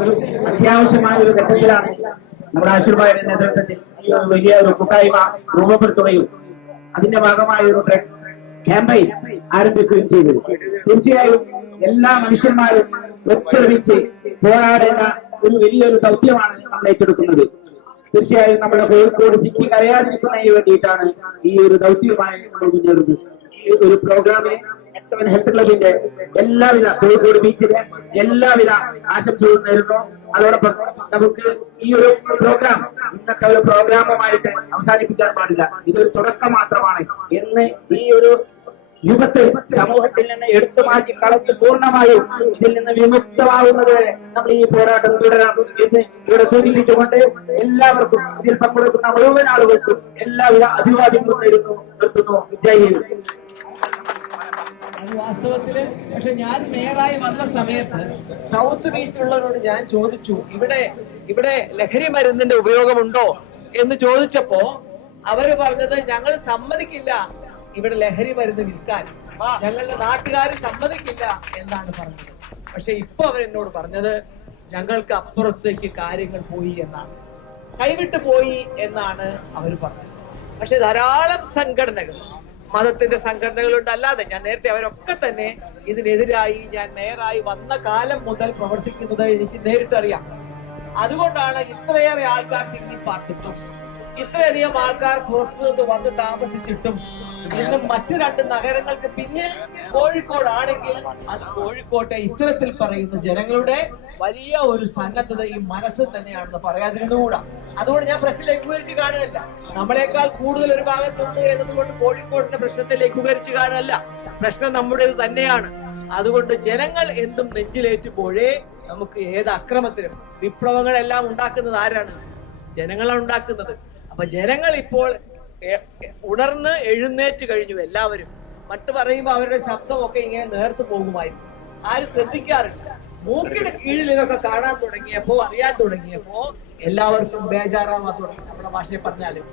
ഒരു അത്യാവശ്യമായ ഒരു ഘട്ടത്തിലാണ് നമ്മുടെ ആശീർവാദയുടെ നേതൃത്വത്തിൽ ഈ ഒരു വലിയ ഒരു കൂട്ടായ്മ രൂപപ്പെടുത്തുകയും അതിന്റെ ഭാഗമായ ഒരു ഡ്രഗ്സ് ക്യാമ്പയിൻ ആരംഭിക്കുകയും ചെയ്തത്. തീർച്ചയായും എല്ലാ മനുഷ്യന്മാരും ഒത്തൊരുമിച്ച് പോരാടേണ്ട ഒരു വലിയൊരു ദൗത്യമാണ് നമ്മൾ ഏറ്റെടുക്കുന്നത്. തീർച്ചയായും നമ്മുടെ കോഴിക്കോട് സിറ്റി കരയാതിരിക്കുന്നതിന് വേണ്ടിയിട്ടാണ് ഈ ഒരു ദൗത്യവുമായി നമ്മൾ മുന്നേറുന്നത്. ഈ ഒരു പ്രോഗ്രാമിന് X7 ഹെൽത്ത് ക്ലബിന്റെ എല്ലാവിധ കോഴിക്കോട് ബീച്ചിലെ എല്ലാവിധ ആശംസകളും നേരുന്നു. അതോടൊപ്പം നമുക്ക് ഈ ഒരു പ്രോഗ്രാം ഇന്നത്തെ ഒരു പ്രോഗ്രാമുമായിട്ട് അവസാനിപ്പിക്കാൻ പാടില്ല. ഇതൊരു തുടക്കം മാത്രമാണ് എന്ന് ഈ ഒരു യുഗത്തെ സമൂഹത്തിൽ നിന്ന് എടുത്തു മാറ്റി കളഞ്ഞ് പൂർണ്ണമായും ഇതിൽ നിന്ന് വിമുക്തമാവുന്നത് വരെ നമ്മൾ ഈ പോരാട്ടം തുടരാം എന്ന് ഇവിടെ സൂചിപ്പിച്ചുകൊണ്ട് എല്ലാവർക്കും ഇതിൽ പങ്കെടുക്കുന്ന മുഴുവൻ ആളുകൾക്കും എല്ലാവിധ അഭിവാദ്യങ്ങളും നിർത്തുന്നു. ജയ് ഹിന്ദ്. വാസ്തവത്തില് പക്ഷെ ഞാൻ മേയറായി വന്ന സമയത്ത് സൗത്ത് ബീച്ചിലുള്ളവരോട് ഞാൻ ചോദിച്ചു, ഇവിടെ ലഹരി മരുന്നിന്റെ ഉപയോഗമുണ്ടോ എന്ന് ചോദിച്ചപ്പോ അവര് പറഞ്ഞത് ഞങ്ങൾ സമ്മതിക്കില്ല ഇവിടെ ലഹരി മരുന്ന് വിൽക്കാൻ, ഞങ്ങളുടെ നാട്ടുകാർ സമ്മതിക്കില്ല എന്നാണ് പറഞ്ഞത്. പക്ഷെ ഇപ്പൊ അവരെന്നോട് പറഞ്ഞത് ഞങ്ങൾക്ക് അപ്പുറത്തേക്ക് കാര്യങ്ങൾ പോയി എന്നാണ്, കൈവിട്ട് പോയി എന്നാണ് അവർ പറഞ്ഞത്. പക്ഷെ ധാരാളം സംഘടനകൾ, മതത്തിന്റെ സംഘടനകളുണ്ട്, അല്ലാതെ ഞാൻ നേരത്തെ അവരൊക്കെ തന്നെ ഇതിനെതിരായി ഞാൻ മേയറായി വന്ന കാലം മുതൽ പ്രവർത്തിക്കുന്നത് എനിക്ക് നേരിട്ടറിയാം. അതുകൊണ്ടാണ് ഇത്രയേറെ ആൾക്കാർ തിങ്ങി പാർത്തിട്ടും ഇത്രയധികം ആൾക്കാർ പുറത്തുനിന്ന് വന്ന് താമസിച്ചിട്ടും ഇന്ന് മറ്റു രണ്ട് നഗരങ്ങൾക്ക് പിന്നിൽ കോഴിക്കോടാണെങ്കിൽ അത് കോഴിക്കോട്ടെ ഇത്തരത്തിൽ പറയുന്ന ജനങ്ങളുടെ വലിയ ഒരു സന്നദ്ധതയും മനസ്സും തന്നെയാണെന്ന് പറയാതിരുന്നുകൂടാ. അതുകൊണ്ട് ഞാൻ പ്രശ്നം ലഘൂകരിച്ച് കാണുകയല്ല, നമ്മളെക്കാൾ കൂടുതൽ ഒരു ഭാഗത്തുണ്ട് എന്നതുകൊണ്ട് കോഴിക്കോടിന്റെ പ്രശ്നത്തെ ലഘൂകരിച്ച് കാണുകയല്ല. പ്രശ്നം നമ്മുടേത് തന്നെയാണ്. അതുകൊണ്ട് ജനങ്ങൾ എന്തും നെഞ്ചിലേറ്റുമ്പോഴേ നമുക്ക് ഏത് അക്രമത്തിനും വിപ്ലവങ്ങളെല്ലാം ഉണ്ടാക്കുന്നത് ആരാണ്? ജനങ്ങളാണ് ഉണ്ടാക്കുന്നത്. അപ്പൊ ജനങ്ങൾ ഇപ്പോൾ ഉണർന്ന് എഴുന്നേറ്റ് കഴിഞ്ഞു എല്ലാവരും. മറ്റു പറയുമ്പോൾ അവരുടെ ശബ്ദമൊക്കെ ഇങ്ങനെ നേർത്തു പോകുമായിരുന്നു, ആരും ശ്രദ്ധിക്കാറില്ല. മൂക്കിന് കീഴിൽ ഇതൊക്കെ കാണാൻ തുടങ്ങിയപ്പോ, അറിയാൻ തുടങ്ങിയപ്പോ എല്ലാവർക്കും ബേജാറാവാൻ തുടങ്ങി, നമ്മുടെ ഭാഷയിൽ പറഞ്ഞാലും.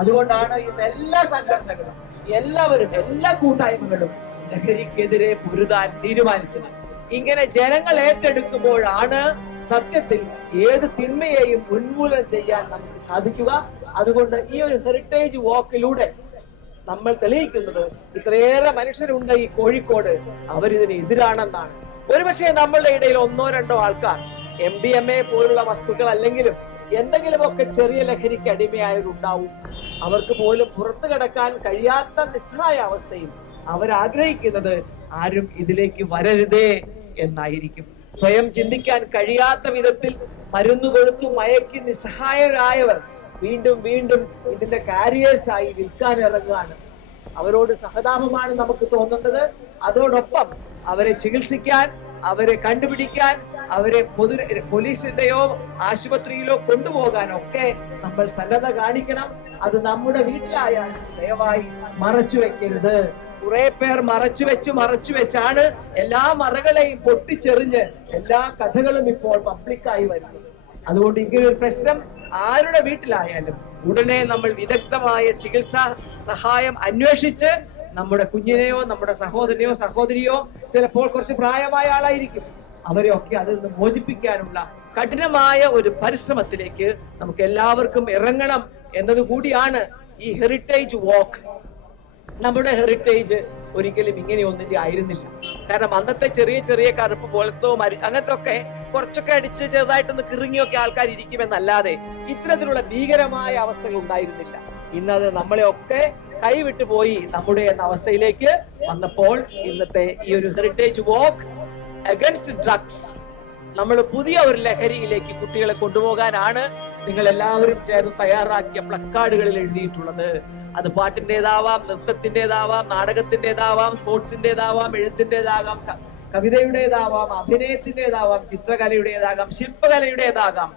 അതുകൊണ്ടാണ് ഇന്ന് എല്ലാ സംഘടനകളും എല്ലാവരും എല്ലാ കൂട്ടായ്മകളും ലഹരിക്കെതിരെ പൊരുതാൻ തീരുമാനിച്ചത്. ഇങ്ങനെ ജനങ്ങൾ ഏറ്റെടുക്കുമ്പോഴാണ് സത്യത്തിൽ ഏത് തിന്മയെയും ഉന്മൂലനം ചെയ്യാൻ നമുക്ക് സാധിക്കുക. അതുകൊണ്ട് ഈ ഒരു ഹെറിറ്റേജ് വാക്കിലൂടെ നമ്മൾ തെളിയിക്കുന്നത് ഇത്രയേറെ മനുഷ്യരുണ്ട് ഈ കോഴിക്കോട്, അവരിതിന് എതിരാണെന്നാണ്. ഒരുപക്ഷെ നമ്മളുടെ ഇടയിൽ ഒന്നോ രണ്ടോ ആൾക്കാർ MDMA പോലുള്ള വസ്തുക്കൾ അല്ലെങ്കിലും എന്തെങ്കിലുമൊക്കെ ചെറിയ ലഹരിക്ക് അടിമയായവരുണ്ടാവും. അവർക്ക് പോലും പുറത്തു കിടക്കാൻ കഴിയാത്ത നിസ്സഹായ അവസ്ഥയിൽ അവരാഗ്രഹിക്കുന്നത് ആരും ഇതിലേക്ക് വരരുതേ എന്നായിരിക്കും. സ്വയം ചിന്തിക്കാൻ കഴിയാത്ത വിധത്തിൽ മരുന്ന് കൊടുത്തു മയക്കി നിസ്സഹായരായവർ വീണ്ടും വീണ്ടും ഇതിന്റെ കാരിയേഴ്സായി വിൽക്കാൻ ഇറങ്ങുകയാണ്. അവരോട് സഹതാപമാണ് നമുക്ക് തോന്നേണ്ടത്. അതോടൊപ്പം അവരെ ചികിത്സിക്കാൻ, അവരെ കണ്ടുപിടിക്കാൻ, അവരെ പോലീസിന്റെയോ ആശുപത്രിയിലോ കൊണ്ടുപോകാനൊക്കെ നമ്മൾ സന്നദ്ധ കാണിക്കണം. അത് നമ്മുടെ വീട്ടിലായാലും ദയവായി മറച്ചു വെക്കരുത്. കുറെ പേർ മറച്ചു വെച്ചാണ് എല്ലാ മറകളെയും പൊട്ടിച്ചെറിഞ്ഞ് എല്ലാ കഥകളും ഇപ്പോൾ പബ്ലിക്കായി വരുന്നത്. അതുകൊണ്ട് ഇങ്ങനൊരു പ്രശ്നം ആരുടെ വീട്ടിലായാലും ഉടനെ നമ്മൾ വിദഗ്ധമായ ചികിത്സാ സഹായം അന്വേഷിച്ച് നമ്മുടെ കുഞ്ഞിനെയോ നമ്മുടെ സഹോദരിയോ ചിലപ്പോൾ കുറച്ച് പ്രായമായ ആളായിരിക്കും, അവരെയൊക്കെ അതിൽ നിന്ന് മോചിപ്പിക്കാനുള്ള കഠിനമായ ഒരു പരിശ്രമത്തിലേക്ക് നമുക്ക് എല്ലാവർക്കും ഇറങ്ങണം എന്നതുകൂടിയാണ് ഈ ഹെറിറ്റേജ് വാക്ക്. നമ്മുടെ ഹെറിറ്റേജ് ഒരിക്കലും ഇങ്ങനെയൊന്നിന്റെ ആയിരുന്നില്ല. കാരണം അന്നത്തെ ചെറിയ ചെറിയ കറുപ്പ് പോലത്തോ അങ്ങനത്തെ ഒക്കെ കുറച്ചൊക്കെ അടിച്ച് ചെറുതായിട്ടൊന്ന് കിറുങ്ങിയൊക്കെ ആൾക്കാർ ഇരിക്കുമെന്നല്ലാതെ ഇത്തരത്തിലുള്ള ഭീകരമായ അവസ്ഥകൾ ഉണ്ടായിരുന്നില്ല. ഇന്നത് നമ്മളെ ഒക്കെ കൈവിട്ടു പോയി നമ്മുടെ എന്ന അവസ്ഥയിലേക്ക് വന്നപ്പോൾ ഇന്നത്തെ ഈ ഒരു ഹെറിറ്റേജ് വാക്ക് അഗൻസ്റ്റ് ഡ്രഗ്സ് നമ്മൾ പുതിയ ഒരു ലഹരിയിലേക്ക് കുട്ടികളെ കൊണ്ടുപോകാനാണ് നിങ്ങൾ എല്ലാവരും ചേർന്ന് തയ്യാറാക്കിയ പ്ലക്കാർഡുകളിൽ എഴുതിയിട്ടുള്ളത്. അത് പാട്ടിൻ്റെതാവാം, നൃത്തത്തിൻ്റെതാവാം, നാടകത്തിൻ്റെതാവാം, സ്പോർട്സിൻ്റെതാവാം, എഴുത്തിൻ്റെതാകാം, കവിതയുടേതാവാം, അഭിനയത്തിൻ്റെതാവാം, ചിത്രകലയുടേതാകാം, ശില്പകലയുടേതാകാം,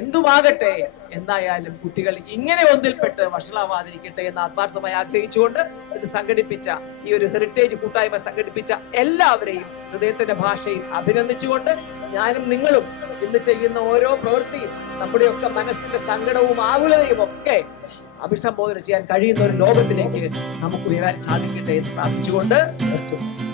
എന്തുമാകട്ടെ. എന്തായാലും കുട്ടികൾ ഇങ്ങനെ ഒന്നിൽപ്പെട്ട് വഷളാവാതിരിക്കട്ടെ എന്ന് ആത്മാർത്ഥമായി ആഗ്രഹിച്ചുകൊണ്ട് ഇത് സംഘടിപ്പിച്ച ഈ ഒരു ഹെറിറ്റേജ് കൂട്ടായ്മ സംഘടിപ്പിച്ച എല്ലാവരെയും ഹൃദയത്തിന്റെ ഭാഷയിൽ അഭിനന്ദിച്ചുകൊണ്ട് ഞാനും നിങ്ങളും ഇന്ന് ചെയ്യുന്ന ഓരോ പ്രവൃത്തിയും നമ്മുടെയൊക്കെ മനസ്സിന്റെ സങ്കടവും ആകുലതയും ഒക്കെ അഭിസംബോധന ചെയ്യാൻ കഴിയുന്ന ഒരു ലോകത്തിലേക്ക് നമുക്ക് ഉയരാൻ സാധിക്കട്ടെ എന്ന് പ്രാർത്ഥിച്ചുകൊണ്ട് നിർത്തുന്നു.